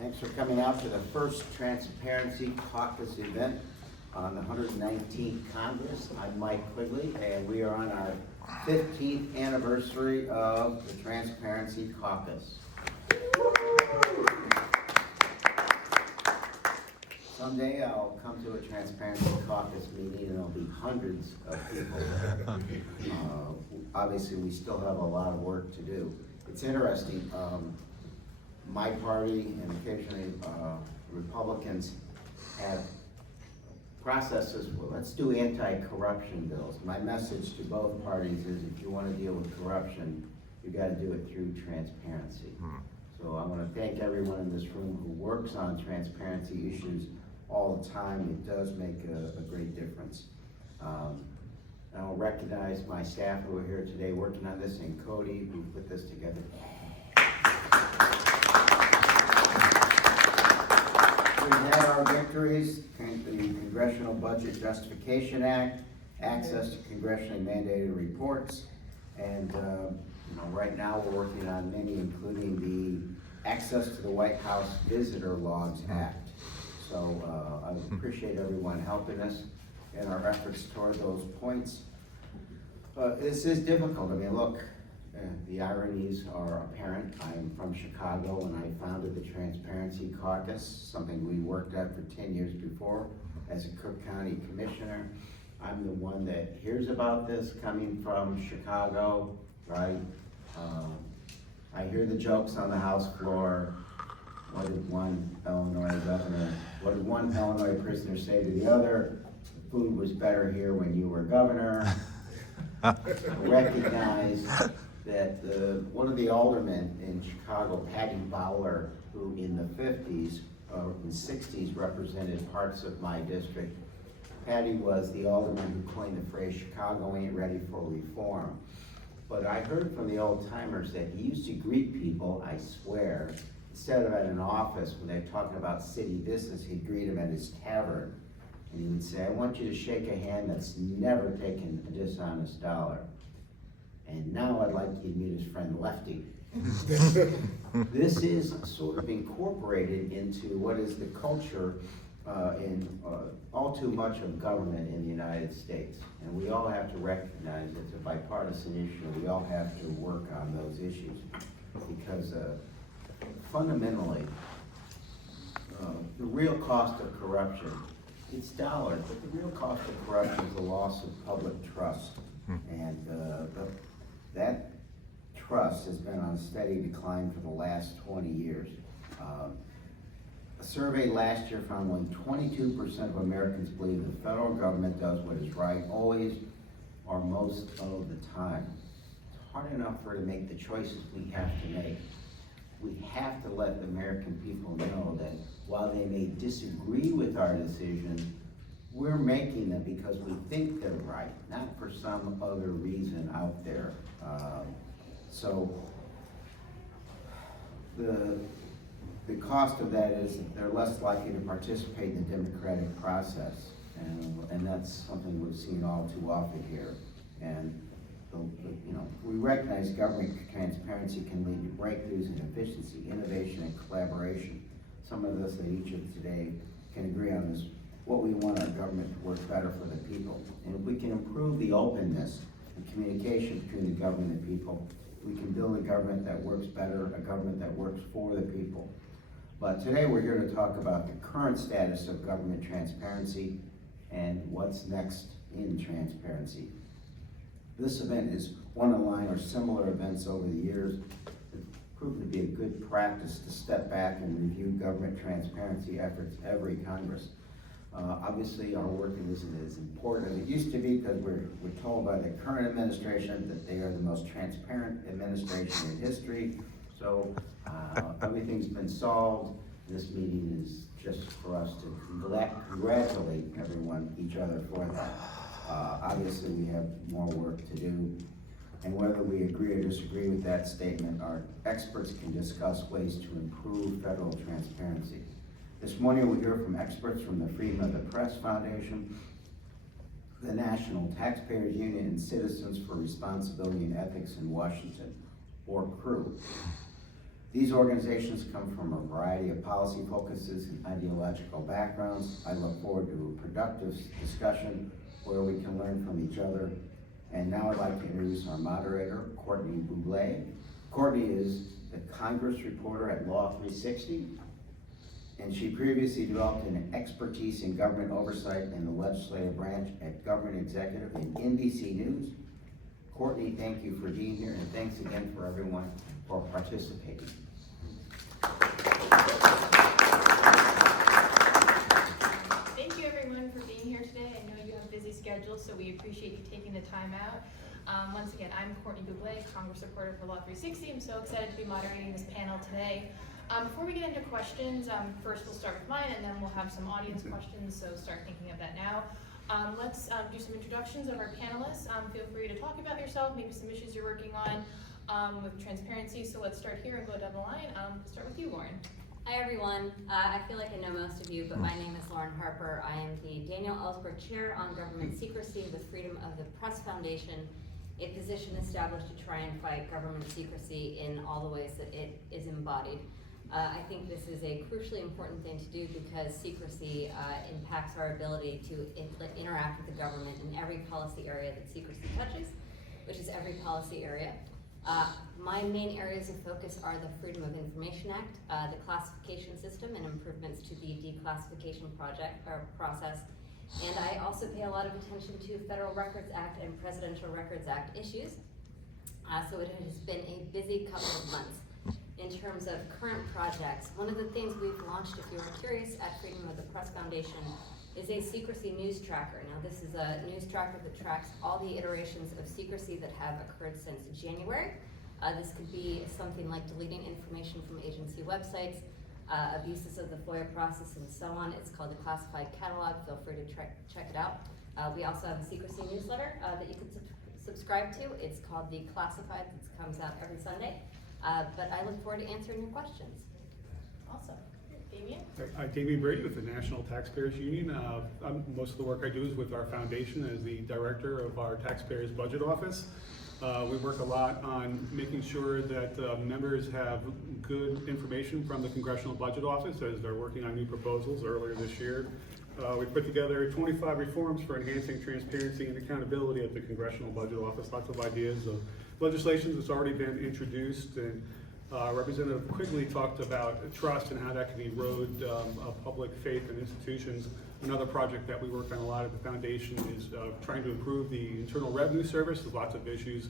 Thanks for coming out to the first Transparency Caucus event on the 119th Congress. I'm Mike Quigley, and we are on our 15th anniversary of the Transparency Caucus. Someday I'll come to a Transparency Caucus meeting and there'll be hundreds of people there. Obviously, we still have a lot of work to do. It's interesting. My party and occasionally Republicans have processes. Well, let's do anti-corruption bills. My message to both parties is if you want to deal with corruption, you got to do it through transparency. So I want to thank everyone in this room who works on transparency issues all the time. It does make a great difference. I'll recognize my staff who are here today working on this, and Cody, who put this together. We had our victories: the Congressional Budget Justification Act, access to congressionally mandated reports, and right now we're working on many, including the Access to the White House Visitor Logs Act. So I appreciate everyone helping us in our efforts toward those points. This is difficult. I mean, look, the ironies are apparent. I'm from Chicago, and I founded the Transparency Caucus, something we worked at for 10 years before as a Cook County Commissioner. I'm the one that hears about this coming from Chicago, right? I hear the jokes on the House floor. What did one Illinois prisoner say to the other? The food was better here when you were governor. I recognize that one of the aldermen in Chicago, Patty Bowler, who in the 50s or in 60s represented parts of my district. Patty was the alderman who coined the phrase, "Chicago ain't ready for reform." But I heard from the old timers that he used to greet people, I swear, instead of at an office when they're talking about city business, he'd greet them at his tavern. And he would say, "I want you to shake a hand that's never taken a dishonest dollar. And now I'd like you to meet his friend Lefty." This is sort of incorporated into what is the culture in all too much of government in the United States. And we all have to recognize it's a bipartisan issue. We all have to work on those issues because fundamentally, the real cost of corruption, it's dollars, but the real cost of corruption is the loss of public trust. And that trust has been on a steady decline for the last 20 years. A survey last year found only 22% of Americans believe the federal government does what is right always or most of the time. It's hard enough for to make the choices we have to make. We have to let the American people know that while they may disagree with our decisions, we're making them because we think they're right, not for some other reason out there. So the cost of that is that they're less likely to participate in the democratic process. And that's something we've seen all too often here. And we recognize government transparency can lead to breakthroughs in efficiency, innovation, and collaboration. Some of us at each of today can agree on this, what we want our government to work better for the people. And if we can improve the openness and communication between the government and people, we can build a government that works better, a government that works for the people. But today we're here to talk about the current status of government transparency and what's next in transparency. This event is one of line or similar events over the years. It's proven to be a good practice to step back and review government transparency efforts every Congress. Obviously, our work isn't as important as it used to be because we're told by the current administration that they are the most transparent administration in history. So everything's been solved. This meeting is just for us to congratulate everyone, each other for that. Obviously, we have more work to do. And whether we agree or disagree with that statement, our experts can discuss ways to improve federal transparency. This morning, we'll hear from experts from the Freedom of the Press Foundation, the National Taxpayers Union, and Citizens for Responsibility and Ethics in Washington, or CREW. These organizations come from a variety of policy focuses and ideological backgrounds. I look forward to a productive discussion where we can learn from each other. And now I'd like to introduce our moderator, Courtney Bublé. Courtney is the Congress reporter at Law360, and she previously developed an expertise in government oversight in the legislative branch at Government Executive in NBC News. Courtney, thank you for being here, and thanks again for everyone for participating. Thank you everyone for being here today. I know you have busy schedules, so we appreciate you taking the time out. Once again, I'm Courtney Bublé, Congress reporter for Law360. I'm so excited to be moderating this panel today. Before we get into questions, first we'll start with mine and then we'll have some audience questions, so start thinking of that now. Let's do some introductions of our panelists. Feel free to talk about yourself, maybe some issues you're working on with transparency. So let's start here and go down the line. Start with you, Lauren. Hi everyone. I feel like I know most of you, but my name is Lauren Harper. I am the Daniel Ellsberg Chair on Government Secrecy with Freedom of the Press Foundation, a position established to try and fight government secrecy in all the ways that it is embodied. I think this is a crucially important thing to do because secrecy impacts our ability to interact with the government in every policy area that secrecy touches, which is every policy area. My main areas of focus are the Freedom of Information Act, the classification system, and improvements to the declassification process. And I also pay a lot of attention to Federal Records Act and Presidential Records Act issues. So it has been a busy couple of months. In terms of current projects, one of the things we've launched, if you are curious, at Freedom of the Press Foundation is a secrecy news tracker. Now this is a news tracker that tracks all the iterations of secrecy that have occurred since January. This could be something like deleting information from agency websites, abuses of the FOIA process, and so on. It's called the Classified Catalog. Feel free to check it out. We also have a secrecy newsletter that you can subscribe to. It's called The Classified. It comes out every Sunday. But I look forward to answering your questions. Awesome. Damien? I'm Damien Brady with the National Taxpayers Union. Most of the work I do is with our foundation as the director of our Taxpayers Budget Office. We work a lot on making sure that members have good information from the Congressional Budget Office as they're working on new proposals. Earlier this year, we put together 25 reforms for enhancing transparency and accountability at the Congressional Budget Office. Lots of ideas of legislation that's already been introduced, and Representative Quigley talked about trust and how that can erode public faith in institutions. Another project that we work on a lot at the foundation is trying to improve the Internal Revenue Service. There's lots of issues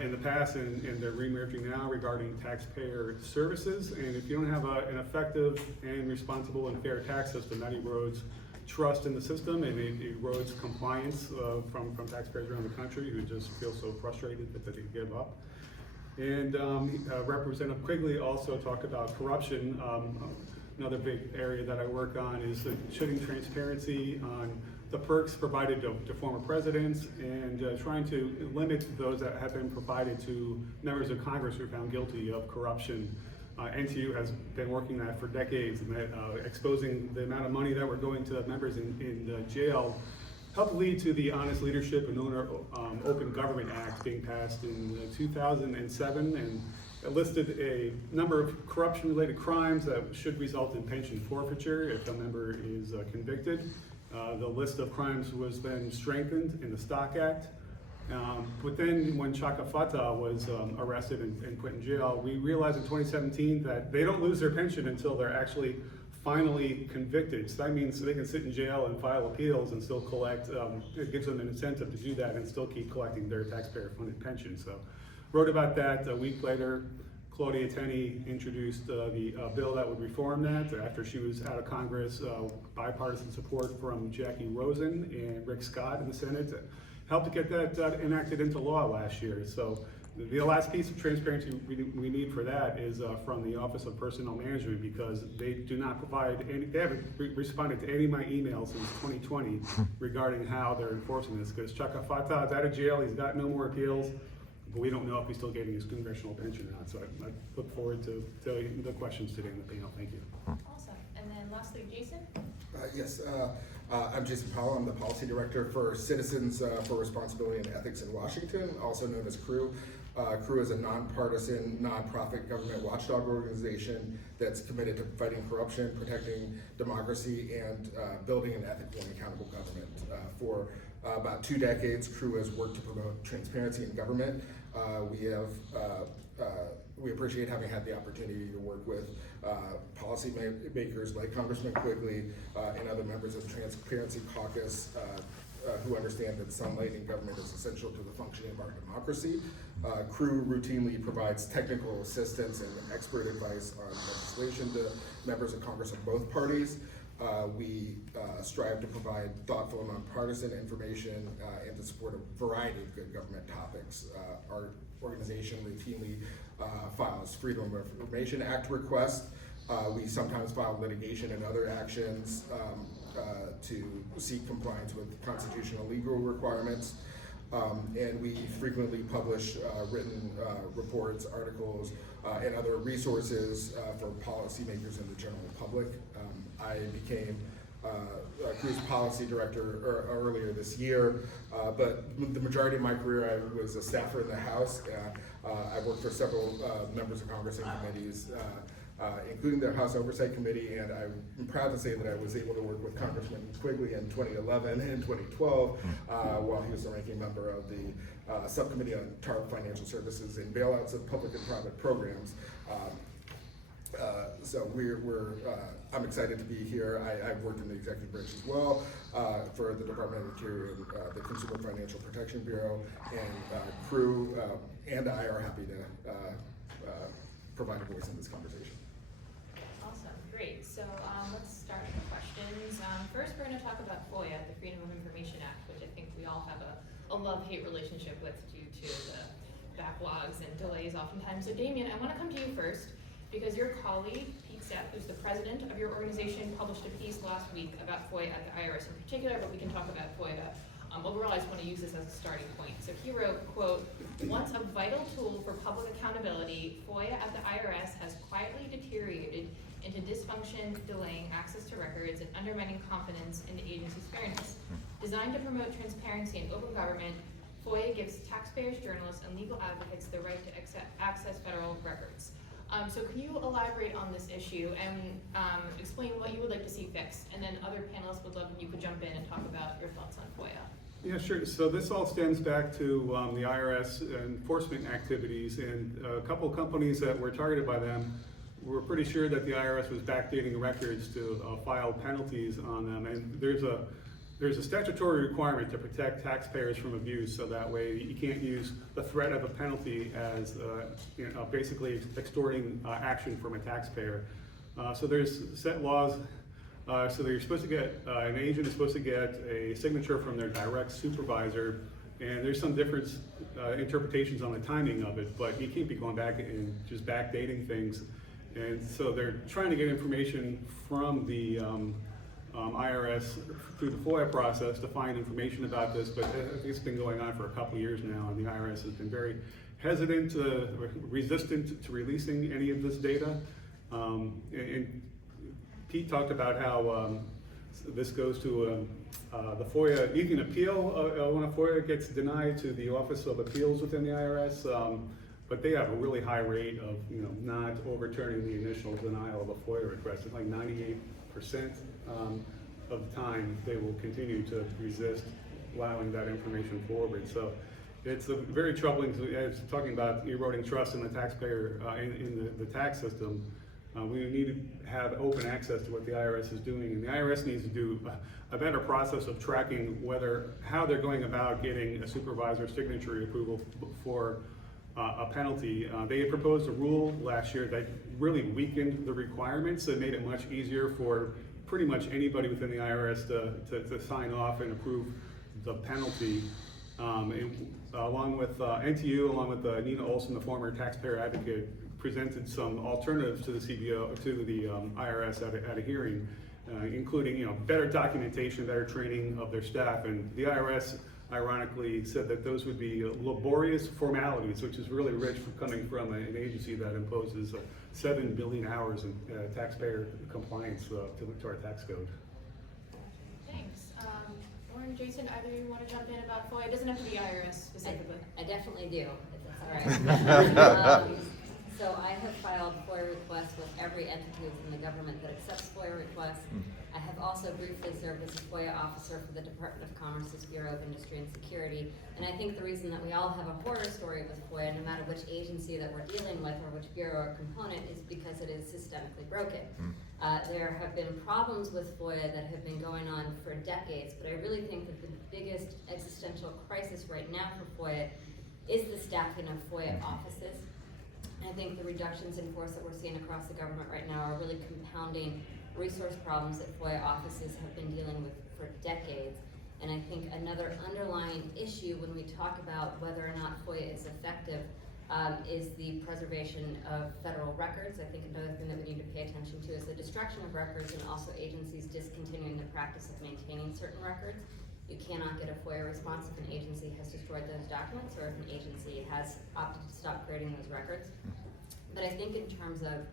in the past and they're reemerging now regarding taxpayer services. And if you don't have an effective and responsible and fair tax system, that erodes trust in the system and it erodes compliance from taxpayers around the country who just feel so frustrated that they give up. And Representative Quigley also talked about corruption. Another big area that I work on is showing transparency on the perks provided to former presidents and trying to limit those that have been provided to members of Congress who are found guilty of corruption. NTU has been working that for decades, and exposing the amount of money that were going to members in jail helped lead to the Honest Leadership and Open Government Act being passed in 2007, and it listed a number of corruption-related crimes that should result in pension forfeiture if a member is convicted. The list of crimes was then strengthened in the Stock Act. But then when Chaka Fattah was arrested and put in jail, we realized in 2017 that they don't lose their pension until they're actually finally convicted. So that means they can sit in jail and file appeals and still collect, it gives them an incentive to do that and still keep collecting their taxpayer-funded pension. So wrote about that. A week later, Claudia Tenney introduced the bill that would reform that after she was out of Congress. Bipartisan support from Jackie Rosen and Rick Scott in the Senate helped to get that enacted into law last year. So the last piece of transparency we need for that is from the Office of Personnel Management, because they do not provide any, they haven't responded to any of my emails since 2020 regarding how they're enforcing this, because Chaka Fattah is out of jail, he's got no more appeals, but we don't know if he's still getting his congressional pension or not. So I look forward to the questions today in the panel. Thank you. Awesome. And then lastly, Jason? Yes, I'm Jason Powell. I'm the Policy Director for Citizens for Responsibility and Ethics in Washington, also known as CREW. CREW is a nonpartisan, nonprofit government watchdog organization that's committed to fighting corruption, protecting democracy, and building an ethical and accountable government. For about 2 decades, CREW has worked to promote transparency in government. We appreciate having had the opportunity to work with policy makers like Congressman Quigley and other members of the Transparency Caucus who understand that sunlight in government is essential to the functioning of our democracy. CREW routinely provides technical assistance and expert advice on legislation to members of Congress of both parties. We strive to provide thoughtful and nonpartisan information and to support a variety of good government topics. Our organization routinely files Freedom of Information Act requests. We sometimes file litigation and other actions to seek compliance with constitutional legal requirements. And we frequently publish written reports, articles, and other resources for policymakers and the general public. I became CREW's policy director earlier this year, but the majority of my career I was a staffer in the House. I worked for several members of Congress and committees, including the House Oversight Committee, and I'm proud to say that I was able to work with Congressman Quigley in 2011 and 2012 while he was the ranking member of the Subcommittee on TARP Financial Services and Bailouts of Public and Private Programs. So I'm excited to be here. I've worked in the executive branch as well for the Department of Interior and the Consumer Financial Protection Bureau, and CREW and I are happy to provide a voice in this conversation. Awesome, great. So let's start with the questions. First, we're going to talk about FOIA, the Freedom of Information Act, which I think we all have a love-hate relationship with due to the backlogs and delays oftentimes. So Damien, I want to come to you first, because your colleague, Pete Sepp, who's the president of your organization, published a piece last week about FOIA at the IRS in particular, but we can talk about FOIA. Overall, I just want to use this as a starting point. So he wrote, quote, "Once a vital tool for public accountability, FOIA at the IRS has quietly deteriorated into dysfunction, delaying access to records, and undermining confidence in the agency's fairness. Designed to promote transparency and open government, FOIA gives taxpayers, journalists, and legal advocates the right to access federal records." So can you elaborate on this issue and explain what you would like to see fixed? And then other panelists would love if you could jump in and talk about your thoughts on FOIA. Yeah, sure. So this all stems back to the IRS enforcement activities, and a couple of companies that were targeted by them were pretty sure that the IRS was backdating records to file penalties on them. And there's a statutory requirement to protect taxpayers from abuse, so that way you can't use the threat of a penalty as basically extorting action from a taxpayer. So there's set laws. So that you're supposed to get, an agent is supposed to get a signature from their direct supervisor, and there's some different interpretations on the timing of it, but you can't be going back and just backdating things. And so they're trying to get information from the IRS through the FOIA process to find information about this, but I think it's been going on for a couple of years now, and the IRS has been very hesitant, resistant to releasing any of this data. And Pete talked about how this goes to the FOIA. You can appeal when a FOIA gets denied to the Office of Appeals within the IRS, but they have a really high rate of not overturning the initial denial of a FOIA request. It's like 98% of the time they will continue to resist allowing that information forward. So it's a very troubling. As talking about eroding trust in the taxpayer in the tax system. We need to have open access to what the IRS is doing, and the IRS needs to do a better process of tracking how they're going about getting a supervisor's signature approval for a penalty. They had proposed a rule last year that really weakened the requirements and made it much easier for pretty much anybody within the IRS to sign off and approve the penalty. Along with NTU, along with Nina Olson, the former taxpayer advocate, presented some alternatives to the CBO, to the IRS at a hearing, including better documentation, better training of their staff. And the IRS ironically said that those would be laborious formalities, which is really rich coming from an agency that imposes 7 billion hours in taxpayer compliance to our tax code. Thanks. Lauren, Jason, either of you want to jump in about FOIA? It doesn't have to be IRS specifically. I definitely do. It's All right. So I have filed FOIA requests with every entity within the government that accepts FOIA requests. I have also briefly served as a FOIA officer for the Department of Commerce's Bureau of Industry and Security. And I think the reason that we all have a horror story with FOIA, no matter which agency that we're dealing with or which bureau or component, is because it is systemically broken. There have been problems with FOIA that have been going on for decades, but I really think that the biggest existential crisis right now for FOIA is the staffing of FOIA offices. I think the reductions in force that we're seeing across the government right now are really compounding resource problems that FOIA offices have been dealing with for decades. And I think another underlying issue when we talk about whether or not FOIA is effective is the preservation of federal records. I think another thing that we need to pay attention to is the destruction of records and also agencies discontinuing the practice of maintaining certain records. You cannot get a FOIA response if an agency has destroyed those documents or if an agency has opted to stop creating those records. But I think in terms of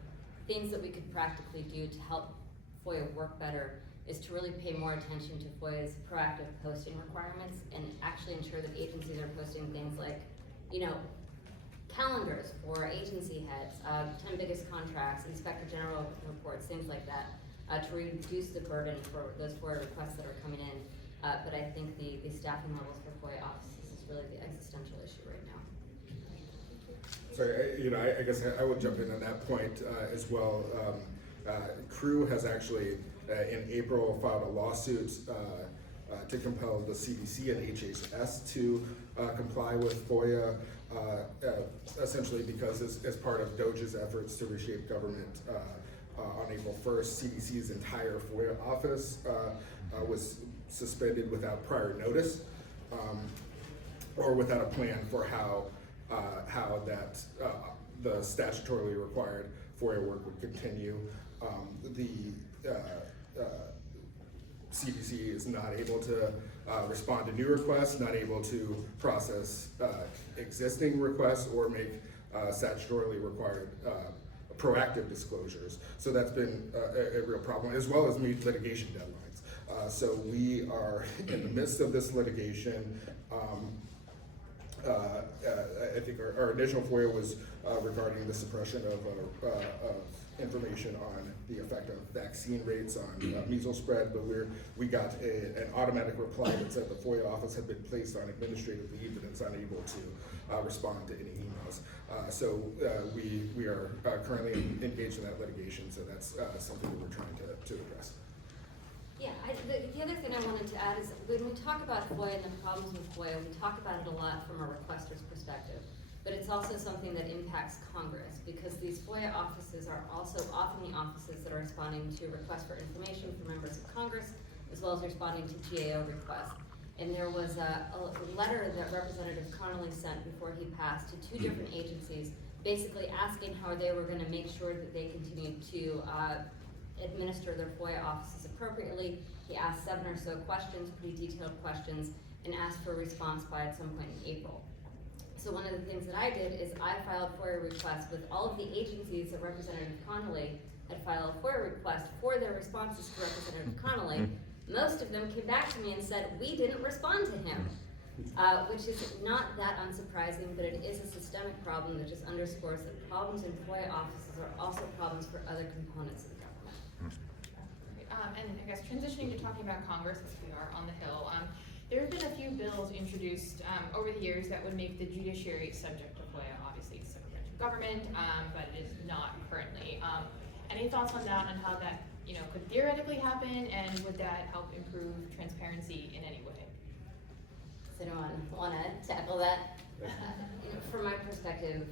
things that we could practically do to help FOIA work better is to really pay more attention to FOIA's proactive posting requirements and actually ensure that agencies are posting things like, calendars for agency heads, 10 biggest contracts, inspector general reports, things like that, to reduce the burden for those FOIA requests that are coming in. But I think the staffing levels for FOIA offices is really the existential issue right now. So, I guess I would jump in on that point as well. CREW has actually, in April, filed a lawsuit to compel the CDC and HHS to comply with FOIA, essentially because as part of DOJ's efforts to reshape government on April 1st, CDC's entire FOIA office was suspended without prior notice or without a plan for how that the statutorily required FOIA work would continue. The CDC is not able to respond to new requests, not able to process existing requests or make statutorily required proactive disclosures. So that's been a real problem, as well as meet litigation deadlines. So we are in the midst of this litigation. I think our initial FOIA was regarding the suppression of information on the effect of vaccine rates on measles spread, but we got an automatic reply that said the FOIA office had been placed on administrative leave and it's unable to respond to any emails. So we are currently engaged in that litigation, so that's something that we're trying to address. Yeah, the other thing I wanted to add is when we talk about FOIA and the problems with FOIA, we talk about it a lot from a requester's perspective. But it's also something that impacts Congress because these FOIA offices are also often the offices that are responding to requests for information from members of Congress, as well as responding to GAO requests. And there was a letter that Representative Connolly sent before he passed to two different agencies, basically asking how they were going to make sure that they continued to administer their FOIA offices appropriately. He asked 7 or so questions, pretty detailed questions, and asked for a response by at some point in April. So one of the things that I did is I filed FOIA requests with all of the agencies that Representative Connolly had filed a FOIA request for their responses to Representative Connolly. Most of them came back to me and said, we didn't respond to him, which is not that unsurprising, but it is a systemic problem that just underscores that problems in FOIA offices are also problems for other components of the government. And I guess transitioning to talking about Congress, as we are on the Hill, there have been a few bills introduced over the years that would make the judiciary subject to FOIA. Obviously, it's a branch of government, but it is not currently. Any thoughts on that, on how that could theoretically happen, and would that help improve transparency in any way? Does anyone want to tackle that? From my perspective,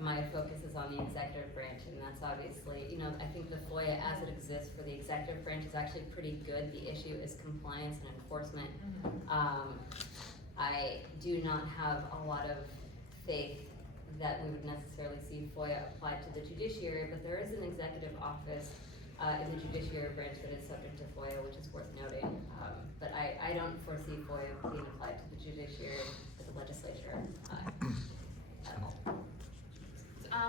my focus is on the executive branch, and that's obviously, I think the FOIA as it exists for the executive branch is actually pretty good. The issue is compliance and enforcement. I do not have a lot of faith that we would necessarily see FOIA applied to the judiciary, but there is an executive office in the judiciary branch that is subject to FOIA, which is worth noting. But I don't foresee FOIA being applied to the judiciary or the legislature at all.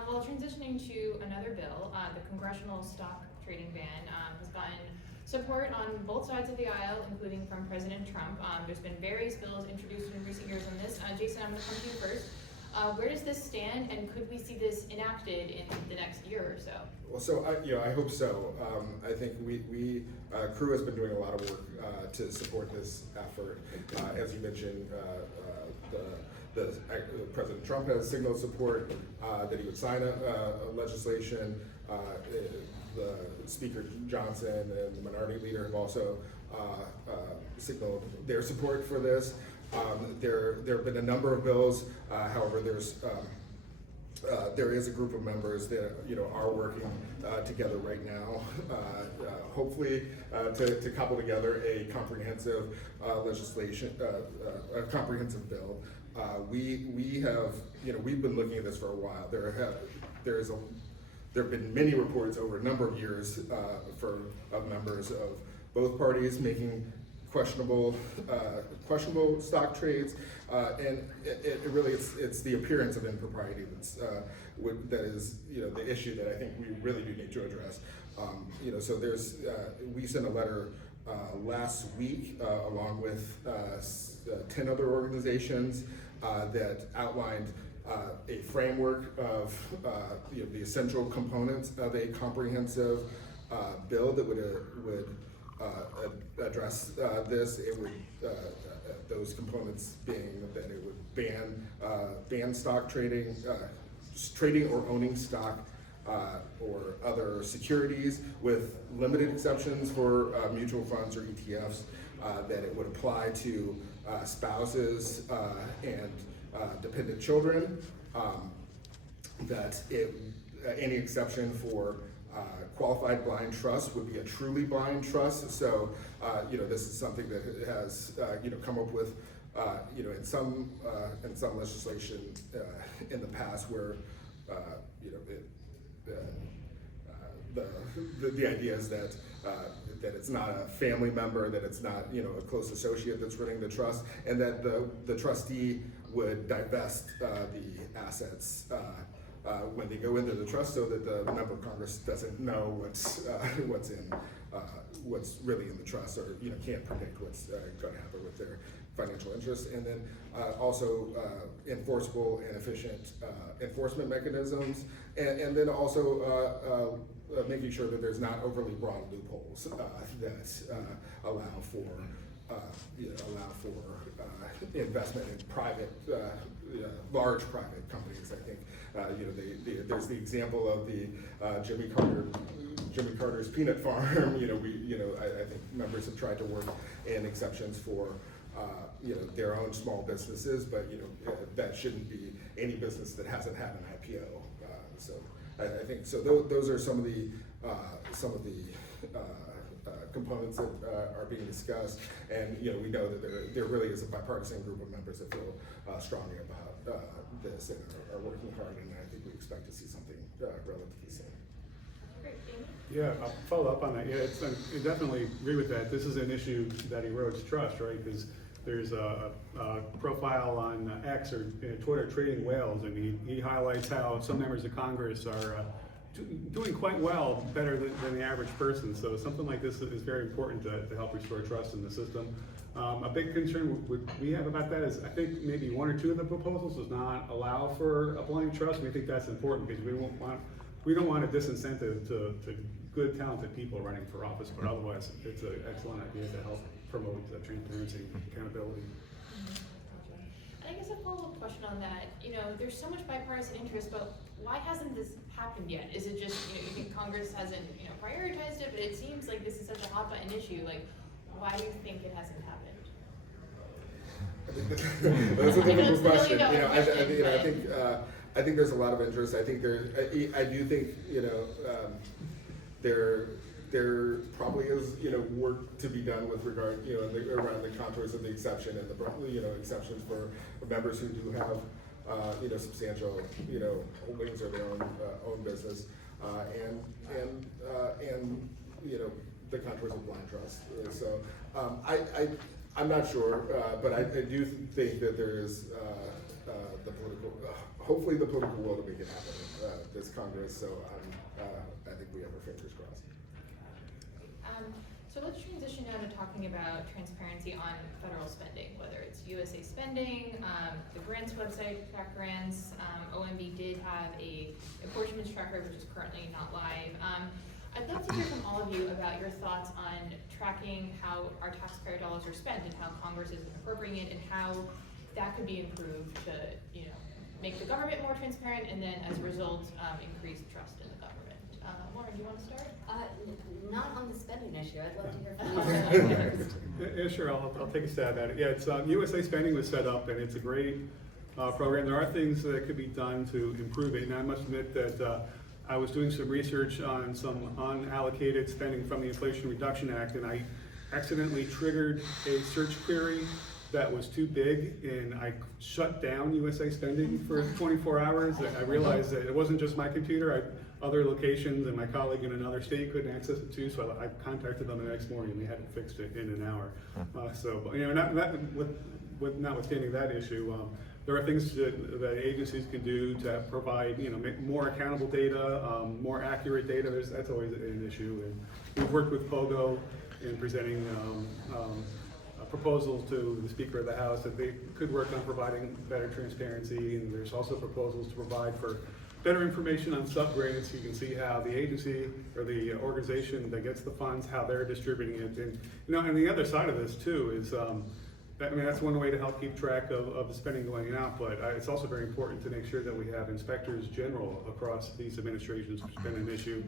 Well, transitioning to another bill, the Congressional stock trading ban has gotten support on both sides of the aisle, including from President Trump. There's been various bills introduced in recent years on this. Jason, I'm going to come to you first. Where does this stand, and could we see this enacted in the next year or so? Well, so I hope so. I think we crew has been doing a lot of work to support this effort. As you mentioned, President Trump has signaled support that he would sign a legislation. The Speaker Johnson and the Minority Leader have also signaled their support for this. There have been a number of bills. However, there is a group of members that are working together right now, hopefully to cobble together a comprehensive legislation, a comprehensive bill. We have we've been looking at this for a while. There have been many reports over a number of years of members of both parties making questionable stock trades, and it really it's the appearance of impropriety that is the issue that I think we really do need to address. So we sent a letter last week along with 10 other organizations that outlined a framework of the essential components of a comprehensive bill that would address this. It would those components being that it would ban stock trading, trading or owning stock or other securities, with limited exceptions for mutual funds or ETFs. That it would apply to spouses and dependent children. That any exception for qualified blind trust would be a truly blind trust. So, this is something that has, come up with, in some legislation in the past where, the idea is that it's not a family member, that it's not a close associate that's running the trust, and that the trustee would divest the assets when they go into the trust, so that the member of Congress doesn't know what's really in the trust, or can't predict what's going to happen with their financial interests. And then also enforceable and efficient enforcement mechanisms, and then also making sure that there's not overly broad loopholes that allow for investment in private, large private companies. I think there's the example of the Jimmy Carter's peanut farm. I think members have tried to work in exceptions for their own small businesses, but that shouldn't be any business that hasn't had an IPO. So I think so. Those are some of the components that are being discussed, and we know that there really is a bipartisan group of members that feel strongly about this and are working hard, and I think we expect to see something relatively soon. Great, Jamie? Yeah, I'll follow up on that. Yeah, I definitely agree with that. This is an issue that erodes trust, right? Because there's a profile on X or Twitter, Trading Whales, and he highlights how some members of Congress are doing quite well, better than the average person. So something like this is very important to help restore trust in the system. A big concern we have about that is I think maybe one or two of the proposals does not allow for a blind trust. We think that's important because we don't want a disincentive to good, talented people running for office, but otherwise it's an excellent idea to help promote transparency and accountability. I guess a follow-up question on that. There's so much bipartisan interest, but why hasn't this happened yet? Is it just you think Congress hasn't prioritized it? But it seems like this is such a hot button issue. Like, why do you think it hasn't happened? That's a difficult question. I think there's a lot of interest. I think I do think there probably is work to be done with regard around the contours of the exception and the exceptions for members who do have substantial holdings or their own business and the contours of blind trust. So I'm not sure, but I do think that there is hopefully the political will to make it happen this Congress. So I think we have our fingers crossed. So let's transition now to talking about transparency on federal spending, whether it's USA spending, the grants website, track grants. OMB did have a apportionments tracker, which is currently not live. I'd love to hear from all of you about your thoughts on tracking how our taxpayer dollars are spent and how Congress is appropriating it and how that could be improved to, make the government more transparent and then as a result, increase trust in the government. Lauren, do you want to start? Not on the spending issue. I'd love to hear from you. Yeah, sure, I'll take a stab at it. Yeah, it's, USA Spending was set up, and it's a great program. There are things that could be done to improve it, and I must admit that I was doing some research on some unallocated spending from the Inflation Reduction Act, and I accidentally triggered a search query that was too big, and I shut down USA Spending for 24 hours. I realized that it wasn't just my computer. Other locations and my colleague in another state couldn't access it too, so I contacted them the next morning and they had it fixed it in an hour. Notwithstanding that issue, there are things that agencies can do to provide, make more accountable data, more accurate data. That's always an issue. And we've worked with POGO in presenting proposals to the Speaker of the House that they could work on providing better transparency, and there's also proposals to provide for better information on subgrants. You can see how the agency or the organization that gets the funds, how they're distributing it. And and the other side of this too is, that's one way to help keep track of the spending going out, but it's also very important to make sure that we have inspectors general across these administrations, which has been an issue.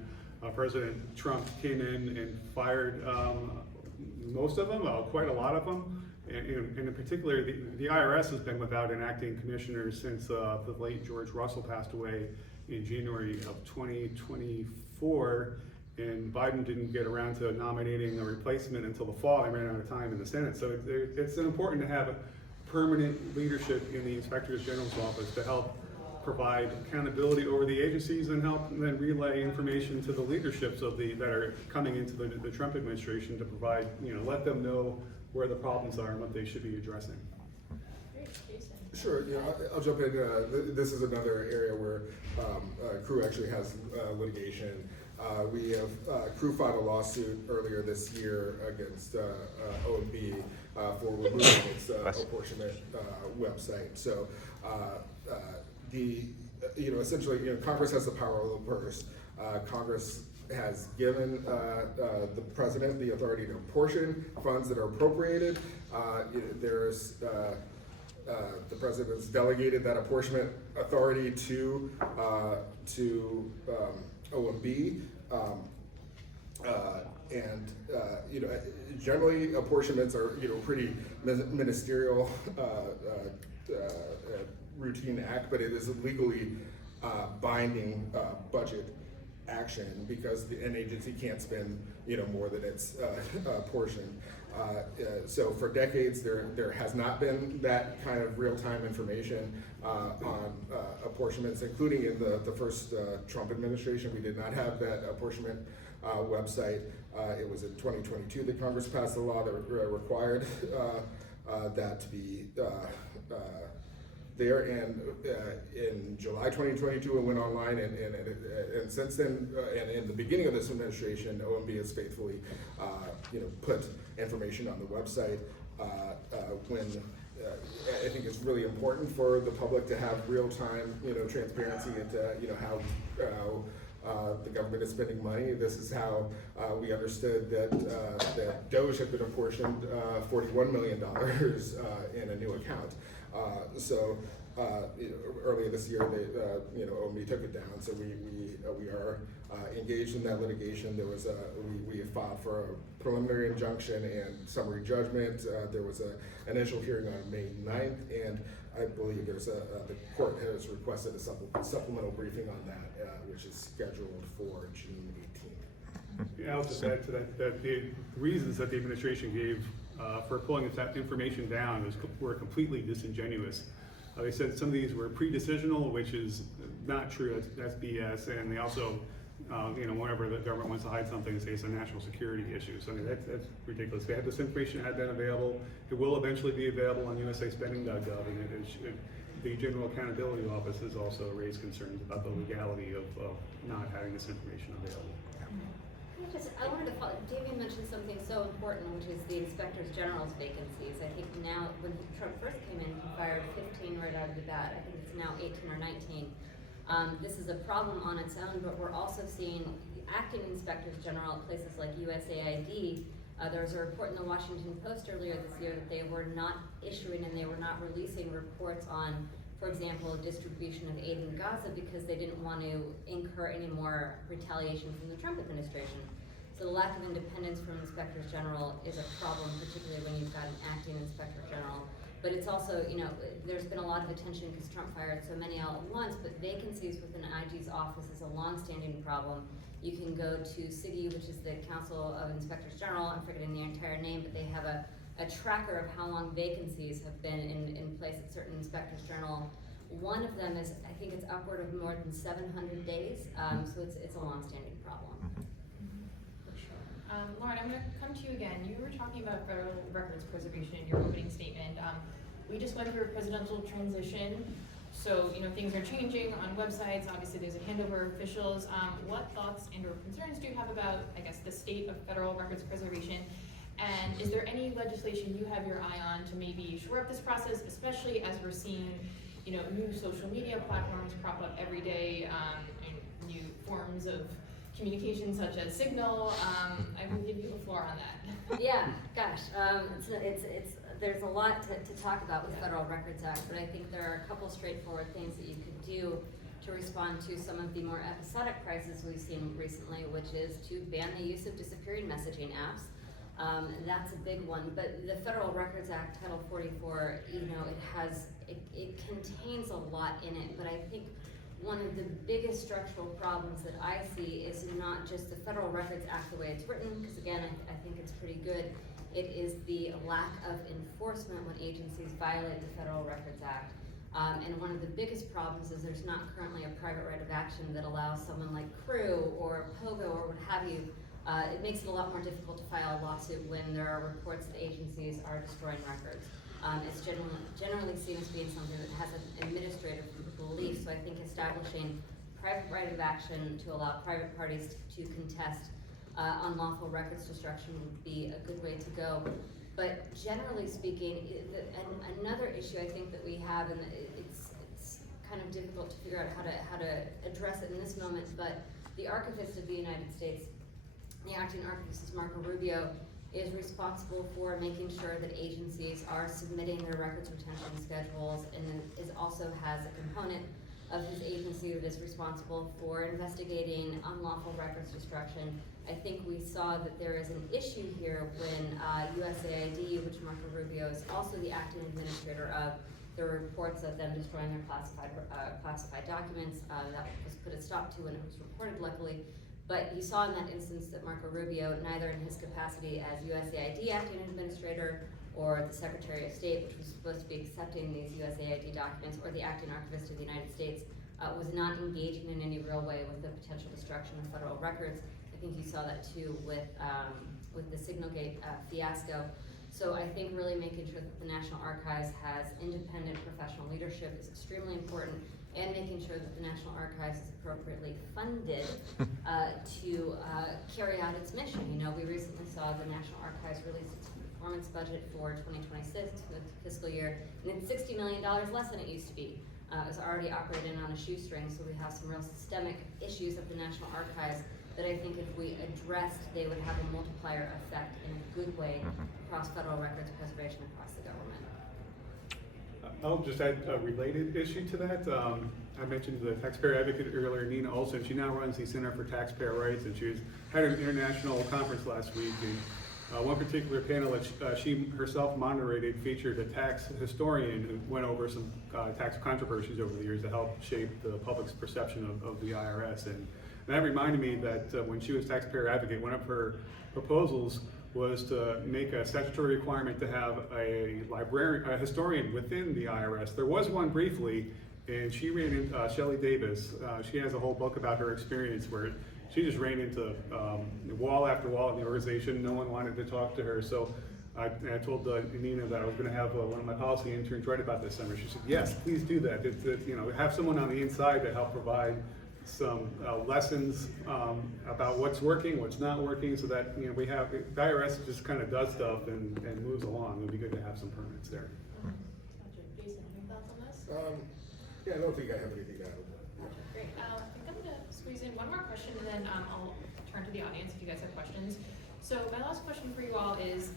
President Trump came in and fired most of them, quite a lot of them. And in particular, the IRS has been without an acting commissioner since the late George Russell passed away in January of 2024, and Biden didn't get around to nominating a replacement until the fall. They ran out of time in the Senate. So it's important to have a permanent leadership in the Inspector General's office to help provide accountability over the agencies and help then relay information to the leaderships that are coming into the Trump administration to provide, let them know where the problems are and what they should be addressing. Great, Jason. Sure, I'll jump in. This is another area where Crew actually has litigation. We have Crew filed a lawsuit earlier this year against OMB for removing its apportionment website. So essentially, Congress has the power of the purse. Congress has given the president the authority to apportion funds that are appropriated. The president has delegated that apportionment authority to OMB, generally apportionments are pretty ministerial, routine act, but it is a legally binding budget action because an agency can't spend more than its portion. So for decades there has not been that kind of real-time information on apportionments, including in the first Trump administration. We did not have that apportionment website. It was in 2022 that Congress passed a law that required that to be there, and in July 2022 it went online, and since then, and in the beginning of this administration, OMB has faithfully, put information on the website. When I think it's really important for the public to have real-time, transparency into, how the government is spending money. This is how we understood that DOJ had been apportioned $41 million in a new account. Earlier this year, OMB took it down. So we are engaged in that litigation. There was we filed for a preliminary injunction and summary judgment. There was an initial hearing on May 9th, and I believe there's the court has requested a supplemental briefing on that, which is scheduled for June 18th. Yeah, I'll just add to that the reasons that the administration gave for pulling that information down were completely disingenuous. They said some of these were pre-decisional, which is not true. That's BS. And they also, whenever the government wants to hide something, they say it's a national security issue. So that's ridiculous. They had this information, had been available. It will eventually be available on usaspending.gov, and the General Accountability Office has also raised concerns about the legality of not having this information available. I wanted to follow, Damien mentioned something so important, which is the inspectors general's vacancies. I think now, when Trump first came in, he fired 15 right out of the bat. I think it's now 18 or 19. This is a problem on its own, but we're also seeing acting inspectors general at places like USAID. There was a report in the Washington Post earlier this year that they were not issuing and they were not releasing reports on, for example, distribution of aid in Gaza because they didn't want to incur any more retaliation from the Trump administration. So the lack of independence from inspectors general is a problem, particularly when you've got an acting inspector general. But it's also, you know, there's been a lot of attention because Trump fired so many all at once, but vacancies within IG's office is a long-standing problem. You can go to CIGI, which is the Council of Inspectors General, I'm forgetting the entire name, but they have a tracker of how long vacancies have been in place at certain inspectors general. One of them is, I think it's upward of more than 700 days, so it's a long-standing problem. For sure. Lauren, I'm going to come to you again. You were talking about federal records preservation in your opening statement. We just went through a presidential transition, so you know things are changing on websites. Obviously, there's a handover of officials. What thoughts and/or concerns do you have about, I guess, the state of federal records preservation? And is there any legislation you have your eye on to maybe shore up this process, especially as we're seeing, you know, new social media platforms crop up every day, and new forms of communication such as Signal? I will give you the floor on that. Yeah, gosh, there's a lot to talk about with the Federal Records Act, but I think there are a couple straightforward things that you could do to respond to some of the more episodic crises we've seen recently, which is to ban the use of disappearing messaging apps. That's a big one, but the Federal Records Act, Title 44, you know, it contains a lot in it, but I think one of the biggest structural problems that I see is not just the Federal Records Act the way it's written, because again, I think it's pretty good. It is the lack of enforcement when agencies violate the Federal Records Act. And one of the biggest problems is there's not currently a private right of action that allows someone like Crew or Pogo or what have you. It makes it a lot more difficult to file a lawsuit when there are reports that agencies are destroying records. It's generally seen as being something that has an administrative belief, so I think establishing private right of action to allow private parties to contest unlawful records destruction would be a good way to go. But generally speaking, another issue I think that we have, and it's kind of difficult to figure out how to address it in this moment, but the Archivist of the United States, the acting archivist is Marco Rubio, is responsible for making sure that agencies are submitting their records retention schedules, and is also has a component of his agency that is responsible for investigating unlawful records destruction. I think we saw that there is an issue here when USAID, which Marco Rubio is also the acting administrator of, there were reports of them destroying their classified documents. That was put a stop to when it was reported, luckily. But you saw in that instance that Marco Rubio, neither in his capacity as USAID acting administrator or the Secretary of State, which was supposed to be accepting these USAID documents, or the acting archivist of the United States, was not engaging in any real way with the potential destruction of federal records. I think you saw that too with the Signalgate fiasco. So I think really making sure that the National Archives has independent professional leadership is extremely important, and making sure that the National Archives is appropriately funded to carry out its mission. You know, we recently saw the National Archives release its performance budget for 2026, for the fiscal year, and it's $60 million less than it used to be. It was already operating on a shoestring, so we have some real systemic issues at the National Archives that I think if we addressed, they would have a multiplier effect in a good way across federal records preservation across the government. I'll just add a related issue to that. I mentioned the taxpayer advocate earlier, Nina Olson. She now runs the Center for Taxpayer Rights, and she had an international conference last week. And one particular panel that she herself moderated featured a tax historian who went over some tax controversies over the years to help shape the public's perception of the IRS. And that reminded me that when she was taxpayer advocate, one of her proposals was to make a statutory requirement to have a historian within the IRS. There was one briefly, and she ran into Shelley Davis. She has a whole book about her experience where she just ran into wall after wall in the organization. No one wanted to talk to her. So I told Nina that I was going to have one of my policy interns write about this summer. She said, yes, please do that. You know, have someone on the inside to help provide some lessons about what's working, what's not working, so that, you know, we have, the IRS just kind of does stuff and moves along. It would be good to have some permits there. Gotcha. Jason, any thoughts on this? Yeah, I don't think I have anything to add. Gotcha. Great. I think I'm gonna squeeze in one more question and then I'll turn to the audience if you guys have questions. So my last question for you all is,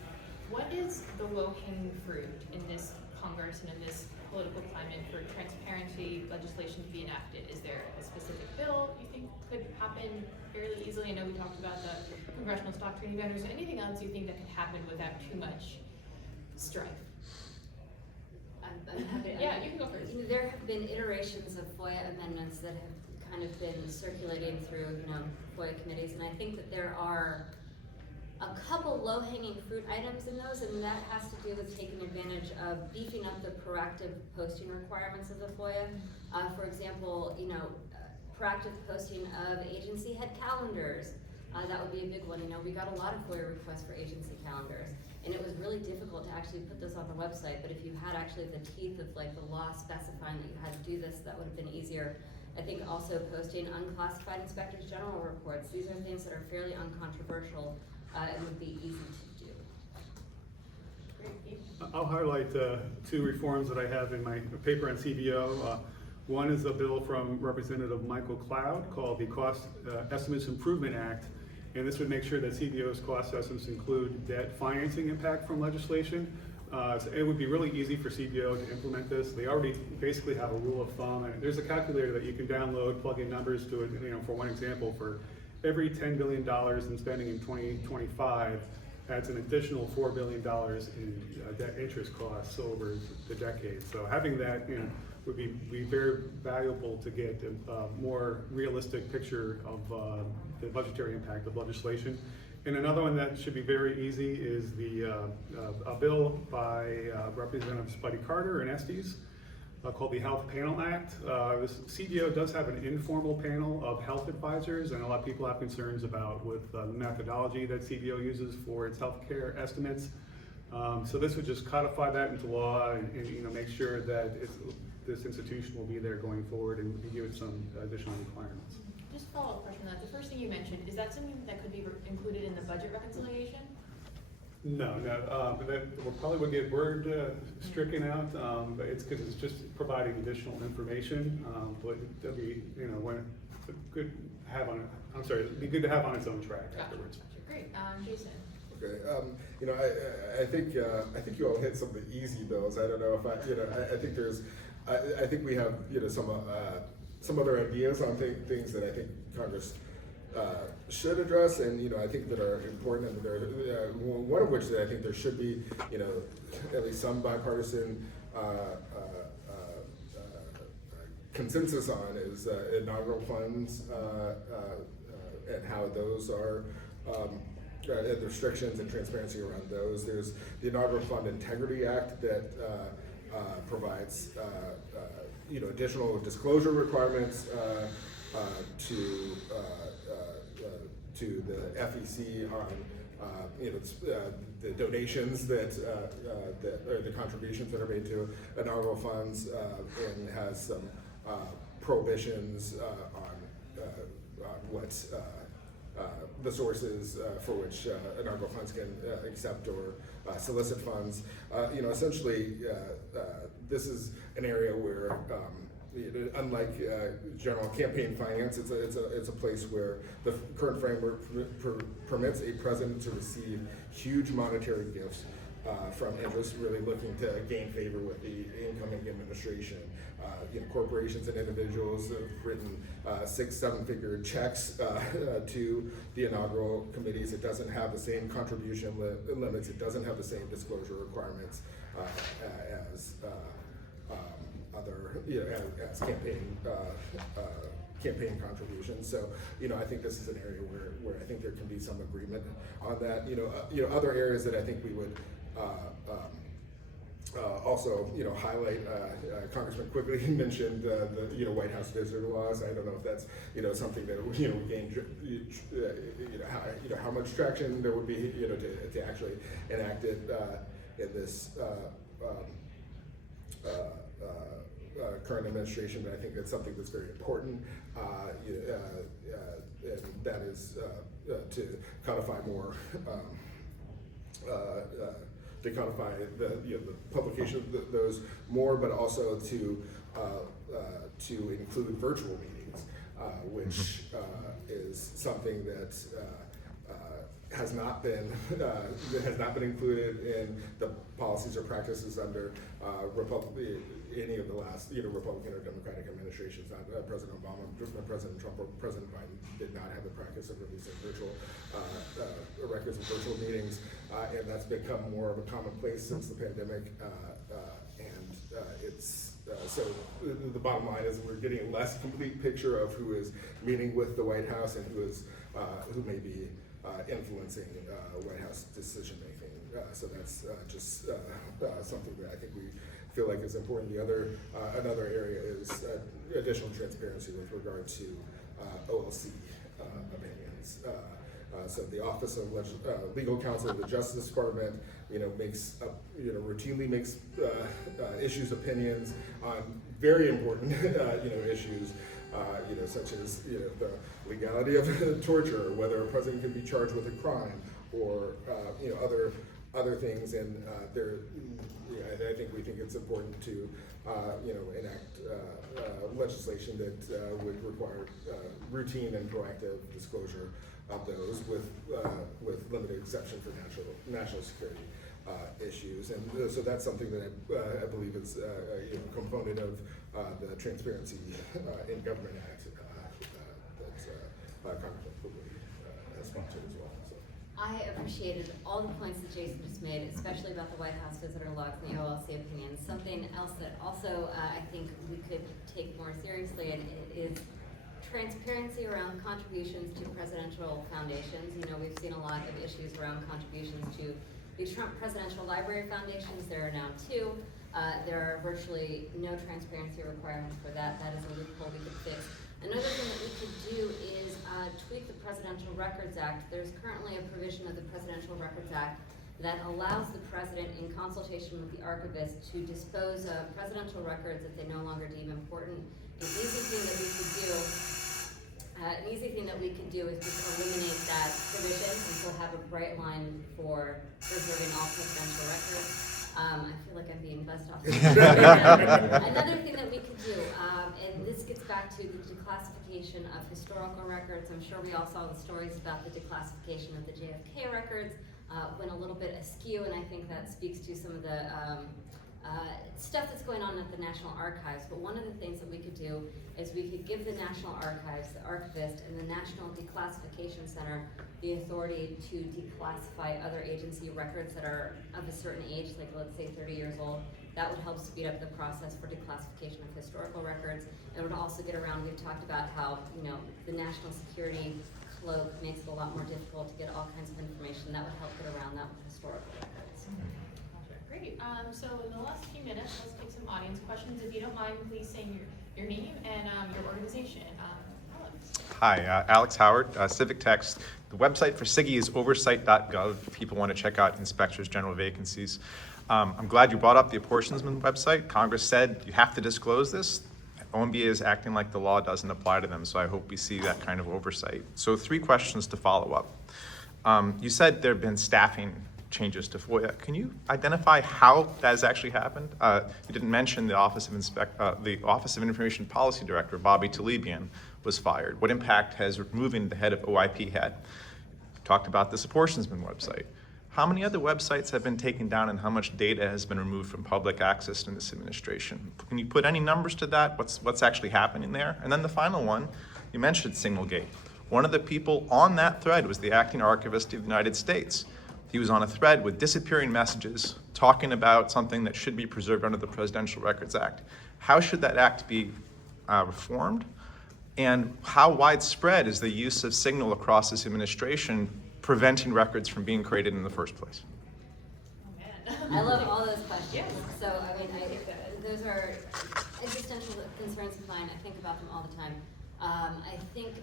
what is the low-hanging fruit in this Congress and in this political climate for transparency legislation to be enacted? Is there a specific bill you think could happen fairly easily? I know we talked about the congressional stock trading banners. Is there anything else you think that could happen without too much strife? I'm happy to- Yeah, you can go first. You know, there have been iterations of FOIA amendments that have kind of been circulating through, you know, FOIA committees, and I think that there are a couple low-hanging fruit items in those, and that has to do with taking advantage of beefing up the proactive posting requirements of the FOIA. For example, you know, proactive posting of agency head calendars. That would be a big one. You know, we got a lot of FOIA requests for agency calendars, and it was really difficult to actually put this on the website, but if you had actually the teeth of like the law specifying that you had to do this, that would have been easier. I think also posting unclassified inspectors general reports. These are things that are fairly uncontroversial and would be easy to do. Great. I'll highlight two reforms that I have in my paper on CBO. One is a bill from Representative Michael Cloud called the Cost Estimates Improvement Act. And this would make sure that CBO's cost estimates include debt financing impact from legislation. So it would be really easy for CBO to implement this. They already basically have a rule of thumb, and there's a calculator that you can download, plug in numbers to it. You know, for one example, for every $10 billion in spending in 2025, adds an additional $4 billion in debt interest costs over the decade. So having that, you know, would be very valuable to get a more realistic picture of the budgetary impact of legislation. And another one that should be very easy is a bill by Representative Spuddy Carter and Estes called the Health Panel Act. This CBO does have an informal panel of health advisors, and a lot of people have concerns about with the methodology that CBO uses for its healthcare estimates. So this would just codify that into law and you know, make sure that this institution will be there going forward and give it some additional requirements. Just a follow-up question on that. The first thing you mentioned, is that something that could be included in the budget reconciliation? No, but that probably would get word stricken out, but it's because it's just providing additional information, but it'd be, you know, good to have on it. I'm sorry, it'd be good to have on its own track afterwards. Gotcha. Great. Jason. Okay, you know, I think you all hit some of the easy bills. I don't know if I think there's, I think we have, you know, some other ideas on things that I think Congress should address, and you know, I think that are important, and there, one of which that I think there should be, you know, at least some bipartisan consensus on is inaugural funds and how those are. And the restrictions and transparency around those. There's the Inaugural Fund Integrity Act that provides you know, additional disclosure requirements to the FEC on you know, the donations that or the contributions that are made to inaugural funds, and has some prohibitions on what the sources for which inaugural funds can accept or solicit funds. You know, essentially, this is an area where, unlike general campaign finance, it's a place where the current framework permits a president to receive huge monetary gifts from interests really looking to gain favor with the incoming administration. You know, corporations and individuals have written 6-7-figure checks to the inaugural committees. It doesn't have the same contribution limits. It doesn't have the same disclosure requirements as other, you know, as campaign contributions. So, you know, I think this is an area where I think there can be some agreement on that. You know, other areas that I think we would also, you know, highlight. Congressman Quigley mentioned the you know, White House visitor laws. I don't know if that's, you know, something that, you know, gained you know how much traction there would be, you know, to actually enact it in this current administration, but I think it's something that's very important, and that is to codify more, to codify the publication of those more, but also to include virtual meetings, which is something that has not been included in the policies or practices under any of the last Republican or Democratic administrations. President Obama, President Trump, or President Biden did not have the practice of releasing virtual records of virtual meetings, and that's become more of a commonplace since the pandemic. So the bottom line is we're getting a less complete picture of who is meeting with the White House and who may be influencing White House decision making. So that's just something that I think we feel like is important. Another area is additional transparency with regard to OLC opinions. So the Office of Legal Counsel of the Justice Department, routinely makes issues opinions on very important, issues, such as the legality of torture, whether a president can be charged with a crime, or other things. And I think we think it's important to enact legislation that would require routine and proactive disclosure of those, with limited exception for national security issues. And so that's something that I believe is a component of the Transparency in Government Act that Congressman Bublé has sponsored as well. So. I appreciated all the points that Jason just made, especially about the White House visitor logs and the OLC opinions. Something else that also I think we could take more seriously is transparency around contributions to presidential foundations. We've seen a lot of issues around contributions to the Trump Presidential Library Foundations. There are now 2. There are virtually no transparency requirements for that. That is a loophole we could fix. Another thing that we could do is tweak the Presidential Records Act. There's currently a provision of the Presidential Records Act that allows the president, in consultation with the archivist, to dispose of presidential records that they no longer deem important. An easy thing that we could do is just eliminate that provision, and so have a bright line for preserving all presidential records. I feel like I'm being buzzed off. Another thing that we could do, and this gets back to the declassification of historical records. I'm sure we all saw the stories about the declassification of the JFK records. Went a little bit askew, and I think that speaks to some of the stuff that's going on at the National Archives. But one of the things that we could do is we could give the National Archives, the archivist, and the National Declassification Center the authority to declassify other agency records that are of a certain age, like let's say 30 years old. That would help speed up the process for declassification of historical records. It would also get around, we've talked about how, the national security cloak makes it a lot more difficult to get all kinds of information. That would help get around that with historical records. Great. So in the last few minutes, let's take some audience questions. If you don't mind, please say your name and your organization. Alex. Hi, Alex Howard, Civic Text. The website for SIGI is oversight.gov. If people want to check out inspectors general vacancies. I'm glad you brought up the apportionment website. Congress said you have to disclose this. OMBA is acting like the law doesn't apply to them, so I hope we see that kind of oversight. So 3 questions to follow up. You said there have been staffing changes to FOIA. Can you identify how that has actually happened? You didn't mention the Office of Information Policy Director, Bobby Talebian, was fired. What impact has removing the head of OIP had? Talked about this apportionment website. How many other websites have been taken down, and how much data has been removed from public access in this administration? Can you put any numbers to that? What's actually happening there? And then the final one, you mentioned Signalgate. One of the people on that thread was the acting archivist of the United States. He was on a thread with disappearing messages talking about something that should be preserved under the Presidential Records Act. How should that act be reformed? And how widespread is the use of Signal across this administration preventing records from being created in the first place? Oh, man. I love all those questions. Yes. So, those are existential concerns of mine. I think about them all the time. I think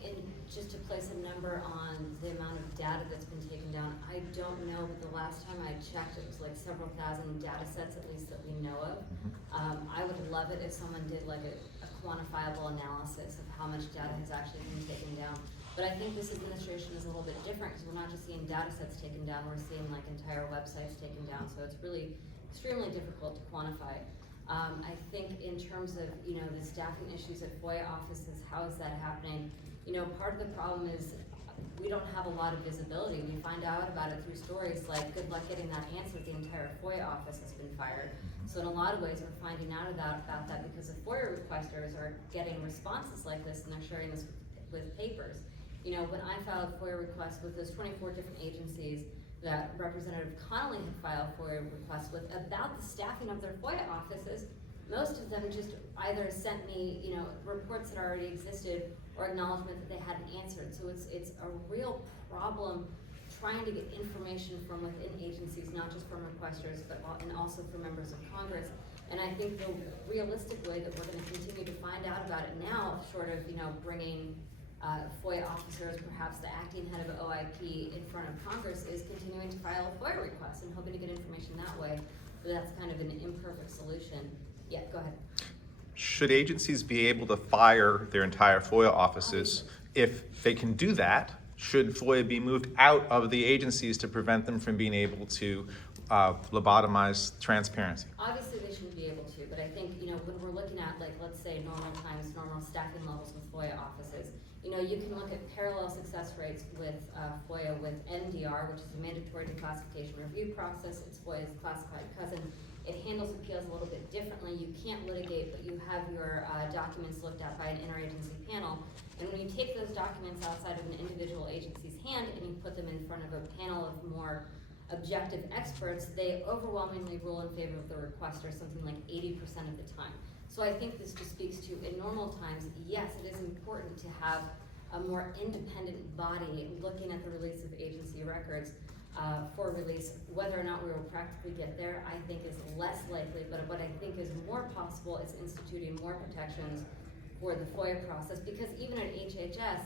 just to place a number on the amount of data that's been taken down, I don't know, but the last time I checked, it was like several thousand data sets at least that we know of. I would love it if someone did like a quantifiable analysis of how much data has actually been taken down. But I think this administration is a little bit different because we're not just seeing data sets taken down, we're seeing like entire websites taken down. So it's really extremely difficult to quantify. I think in terms of, the staffing issues at FOIA offices, how is that happening? Part of the problem is we don't have a lot of visibility. We find out about it through stories like, good luck getting that answer, the entire FOIA office has been fired. So in a lot of ways, we're finding out about that because the FOIA requesters are getting responses like this and they're sharing this with papers. When I filed FOIA requests with those 24 different agencies that Representative Connolly had filed FOIA requests with about the staffing of their FOIA offices, most of them just either sent me, reports that already existed or acknowledgement that they hadn't answered. So it's a real problem trying to get information from within agencies, not just from requesters, and also from members of Congress. And I think the realistic way that we're going to continue to find out about it now, short of bringing FOIA officers, perhaps the acting head of OIP in front of Congress, is continuing to file a FOIA request and hoping to get information that way. But that's kind of an imperfect solution. Yeah, go ahead. Should agencies be able to fire their entire FOIA offices? If they can do that, should FOIA be moved out of the agencies to prevent them from being able to lobotomize transparency? Obviously, they shouldn't be able to, but I think, when we're looking at, like, let's say normal times, normal staffing levels with FOIA offices, you can look at parallel success rates with FOIA with NDR, which is a mandatory declassification review process. It's FOIA's classified cousin. It handles appeals a little bit differently. You can't litigate, but you have your documents looked at by an interagency panel. And when you take those documents outside of an individual agency's hand and you put them in front of a panel of more objective experts, they overwhelmingly rule in favor of the requester, something like 80% of the time. So I think this just speaks to, in normal times, yes, it is important to have a more independent body looking at the release of agency records for release. Whether or not we will practically get there, I think is less likely, but what I think is more possible is instituting more protections for the FOIA process, because even at HHS,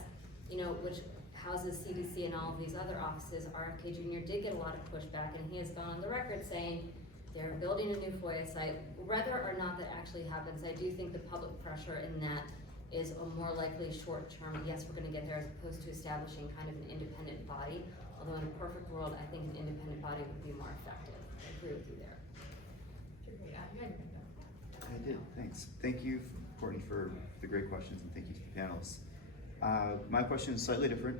which houses CDC and all of these other offices, RFK Jr. did get a lot of pushback, and he has gone on the record saying they're building a new FOIA site. Whether or not that actually happens, I do think the public pressure in that is a more likely short-term, yes, we're gonna get there, as opposed to establishing kind of an independent body. Although in a perfect world, I think an independent body would be more effective. I agree with you there. I did, thanks. Thank you, Courtney, for the great questions, and thank you to the panelists. My question is slightly different.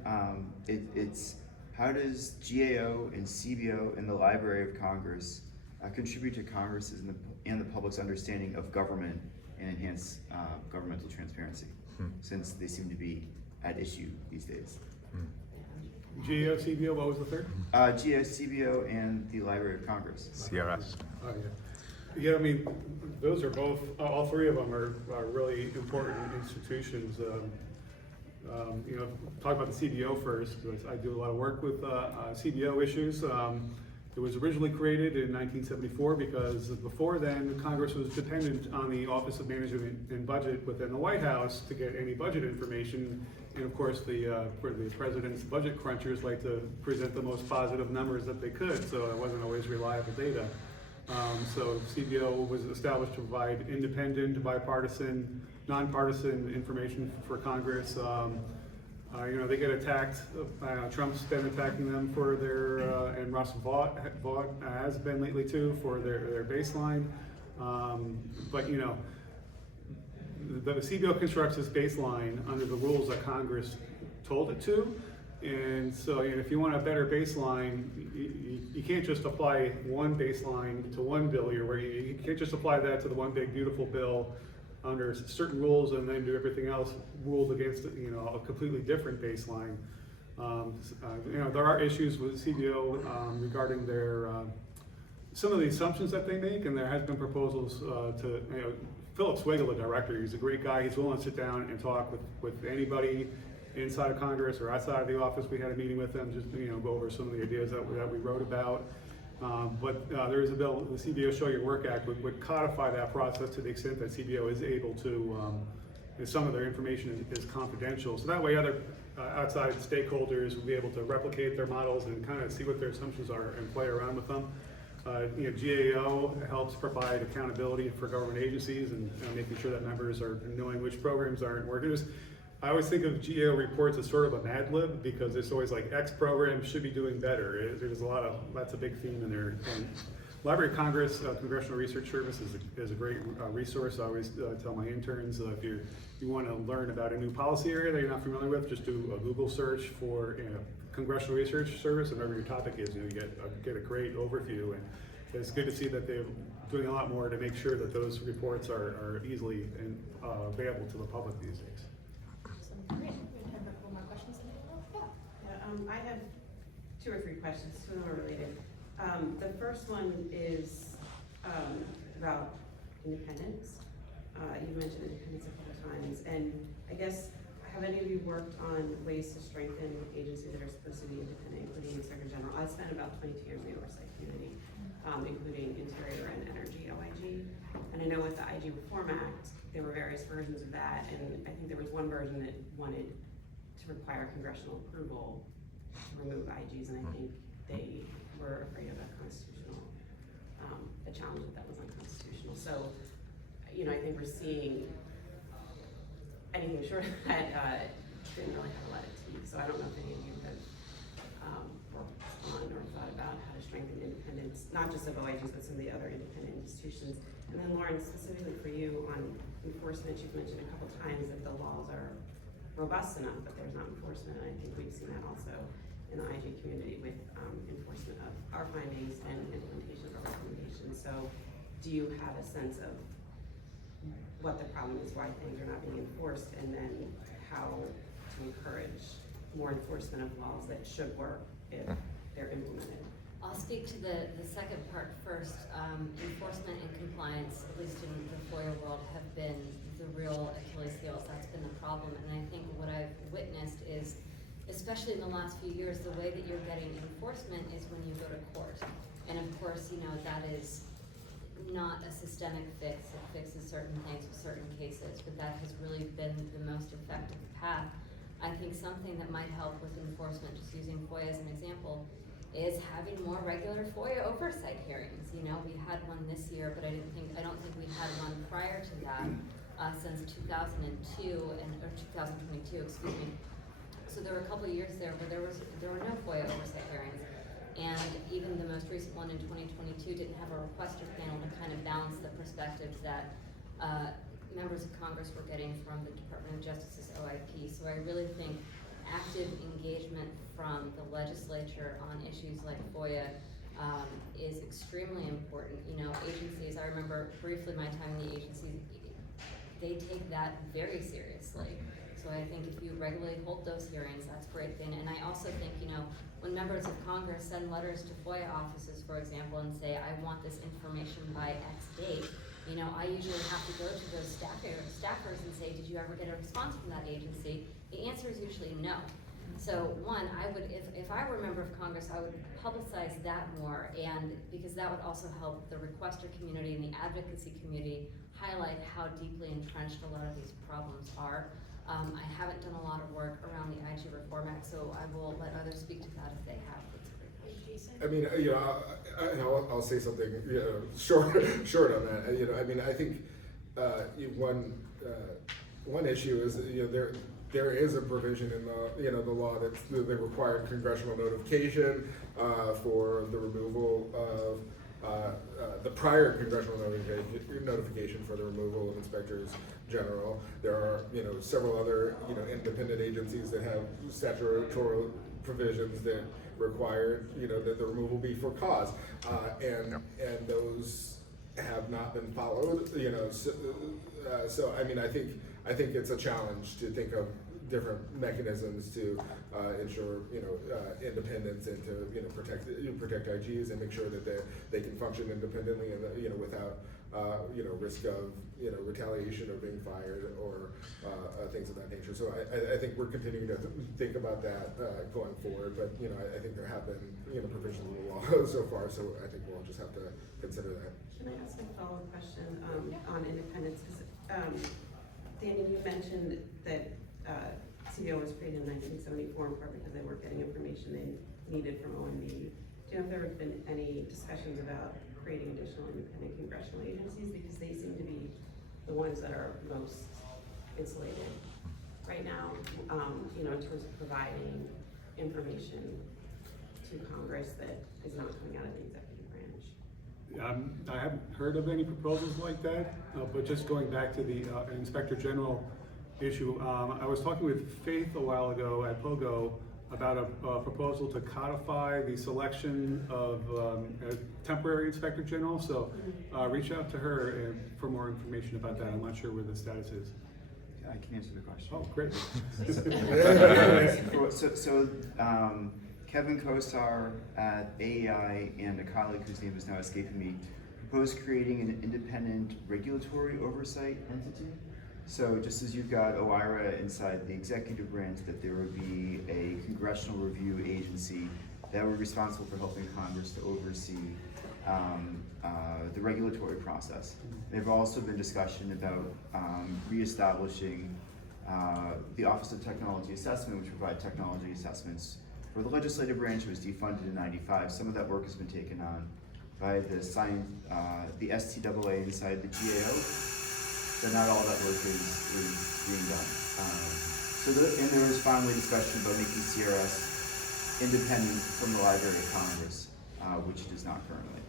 It's how does GAO and CBO and the Library of Congress contribute to Congress's and the public's understanding of government and enhance governmental transparency, since they seem to be at issue these days? GAO, CBO, what was the third? GAO, CBO, and the Library of Congress. CRS. Oh, yeah. Yeah, I mean, those are both, all three of them are really important institutions. Talk about the CBO first. I do a lot of work with CBO issues. It was originally created in 1974 because before then, Congress was dependent on the Office of Management and Budget within the White House to get any budget information. And of course, the president's budget crunchers like to present the most positive numbers that they could, so it wasn't always reliable data. So CBO was established to provide independent, bipartisan, nonpartisan information for Congress. They get attacked. Trump's been attacking them for their, and Russ Vought has been lately too, for their baseline. But the CBO constructs this baseline under the rules that Congress told it to. And so if you want a better baseline, you can't just apply one baseline to one bill. You can't just apply that to the one big beautiful bill under certain rules and then do everything else ruled against a completely different baseline. There are issues with CBO regarding their some of the assumptions that they make, and there has been proposals to Philip Swiggle, the director, he's a great guy. He's willing to sit down and talk with anybody inside of Congress or outside of the office. We had a meeting with them, just go over some of the ideas that we wrote about. But there is a bill, the CBO Show Your Work Act would codify that process to the extent that CBO is able to some of their information is confidential. So that way other outside stakeholders will be able to replicate their models and kind of see what their assumptions are and play around with them. GAO helps provide accountability for government agencies and making sure that members are knowing which programs aren't working. I always think of GAO reports as sort of a Mad Lib because it's always like X program should be doing better. There's a lot of, that's a big theme in there. Library of Congress, Congressional Research Service is a great resource. I always tell my interns if you want to learn about a new policy area that you're not familiar with, just do a Google search for Congressional Research Service, and whatever your topic is, you get a great overview. And it's good to see that they're doing a lot more to make sure that those reports are easily available to the public these days. Awesome. Great. We have a couple more questions. Yeah. I have 2 or 3 questions. 2 of them are related. The first one is about independence. You mentioned independence a couple times, and I guess, have any of you worked on ways to strengthen agencies that are supposed to be independent, including Inspector General? I spent about 22 years in the oversight community, including Interior and Energy OIG. And I know with the IG Reform Act, there were various versions of that, and I think there was one version that wanted to require congressional approval to remove IGs, and I think they were afraid of a constitutional, a challenge that was unconstitutional. So, I think we're seeing anything short of that didn't really have a lot of teeth. So I don't know if any of you have worked on or thought about how to strengthen independence, not just of OIGs, but some of the other independent institutions. And then Lauren, specifically for you on enforcement, you've mentioned a couple times that the laws are robust enough, but there's not enforcement. And I think we've seen that also in the IG community with enforcement of our findings and implementation of our recommendations. So do you have a sense of what the problem is, why things are not being enforced, and then how to encourage more enforcement of laws that should work if they're implemented? I'll speak to the second part first. Enforcement and compliance, at least in the FOIA world, have been the real Achilles heels. That's been the problem. And I think what I've witnessed is, especially in the last few years, the way that you're getting enforcement is when you go to court. And of course, that is not a systemic fix. It fixes certain things with certain cases, but that has really been the most effective path. I think something that might help with enforcement, just using FOIA as an example, is having more regular FOIA oversight hearings. We had one this year, but I don't think we had one prior to that since 2002 or 2022, excuse me. So there were a couple of years there where there were no FOIA oversight hearings. And even the most recent one in 2022 didn't have a requester panel to kind of balance the perspectives that members of Congress were getting from the Department of Justice's OIP. So I really think active engagement from the legislature on issues like FOIA is extremely important. Agencies, I remember briefly my time in the agencies, they take that very seriously. So I think if you regularly hold those hearings, that's a great thing. And I also think, when members of Congress send letters to FOIA offices, for example, and say, I want this information by X date, I usually have to go to those staffers and say, did you ever get a response from that agency? The answer is usually no. So one, I would, if I were a member of Congress, I would publicize that more, and because that would also help the requester community and the advocacy community highlight how deeply entrenched a lot of these problems are. I haven't done a lot of work around the IG Reform Act, so I will let others speak to that if they have. I mean, I'll say something, short on that. I think one issue is, there is a provision in the law that they require congressional notification for the removal of the prior congressional notification for the removal of inspectors general. There are several other independent agencies that have statutory provisions that require that the removal be for cause, and those have not been followed. So I think it's a challenge to think of different mechanisms to ensure independence and to protect IGs and make sure that they can function independently and without risk of retaliation or being fired or things of that nature. So I think we're continuing to think about that going forward. But I think there have been provisions in the law so far. So I think we'll just have to consider that. Can I ask a follow-up question on independence? Because Daniel, you mentioned that CBO was created in 1974 in part because they weren't getting information they needed from OMB. Do you know if there have been any discussions about creating additional independent congressional agencies, because they seem to be the ones that are most insulated right now, you know, in terms of providing information to Congress that is not coming out of the executive branch? I haven't heard of any proposals like that, but just going back to the Inspector General issue, I was talking with Faith a while ago at POGO about a proposal to codify the selection of a temporary Inspector General, so reach out to her for more information about that. I'm not sure where the status is. I can answer the question. Oh, great. So Kevin Kosar at AEI and a colleague whose name is now escaping me proposed creating an independent regulatory oversight entity. So just as you've got OIRA inside the executive branch, that there would be a congressional review agency that would be responsible for helping Congress to oversee the regulatory process. There have also been discussion about reestablishing the Office of Technology Assessment, which provide technology assessments for the legislative branch. It was defunded in '95. Some of that work has been taken on by the STAA inside the GAO. So not all that work is being done. And there was finally discussion about making CRS independent from the Library of Congress, which it is not currently.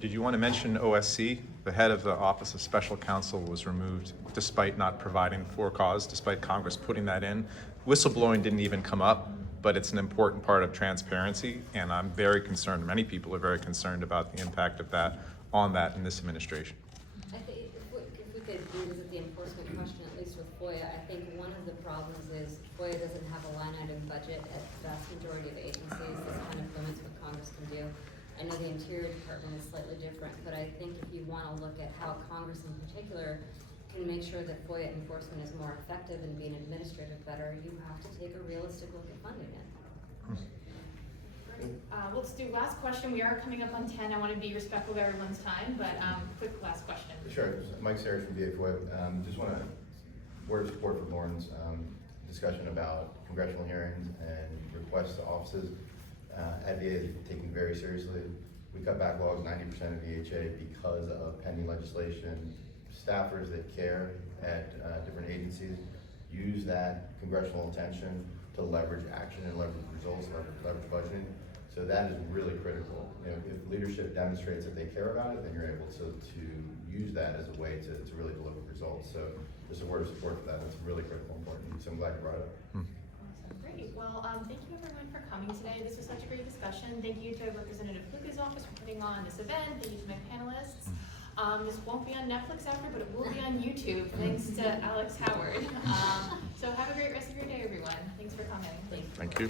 Did you want to mention OSC? The head of the Office of Special Counsel was removed despite not providing for cause, despite Congress putting that in. Whistleblowing didn't even come up, but it's an important part of transparency, and I'm very concerned, many people are very concerned about the impact of that on that in this administration. I think if we could revisit the enforcement question, at least with FOIA, I think one of the problems is FOIA doesn't have a line item budget at the vast majority of agencies. This kind of limits what Congress can do. I know the Interior Department is slightly different, but I think if you want to look at how Congress in particular can make sure that FOIA enforcement is more effective and being administrated better, you have to take a realistic look at funding it. Let's do last question. We are coming up on 10. I want to be respectful of everyone's time, but quick last question. Sure. Mike Sayers from VA FOIA. Just want to word of support for Lauren's discussion about congressional hearings and requests to offices. At VA is taken very seriously. We cut backlogs 90% of VHA because of pending legislation. Staffers that care at different agencies use that congressional attention to leverage action and leverage results, leverage budgeting. So that is really critical. You know, if leadership demonstrates that they care about it, then you're able to use that as a way to really deliver results. So just a word of support for that. That's really critical and important. So I'm glad you brought it up. Awesome, great. Well, thank you everyone for coming today. This was such a great discussion. Thank you to Representative Kluge's office for putting on this event. Thank you to my panelists. This won't be on Netflix after, but it will be on YouTube, thanks to Alex Howard. So have a great rest of your day, everyone. Thanks for coming. Thank you.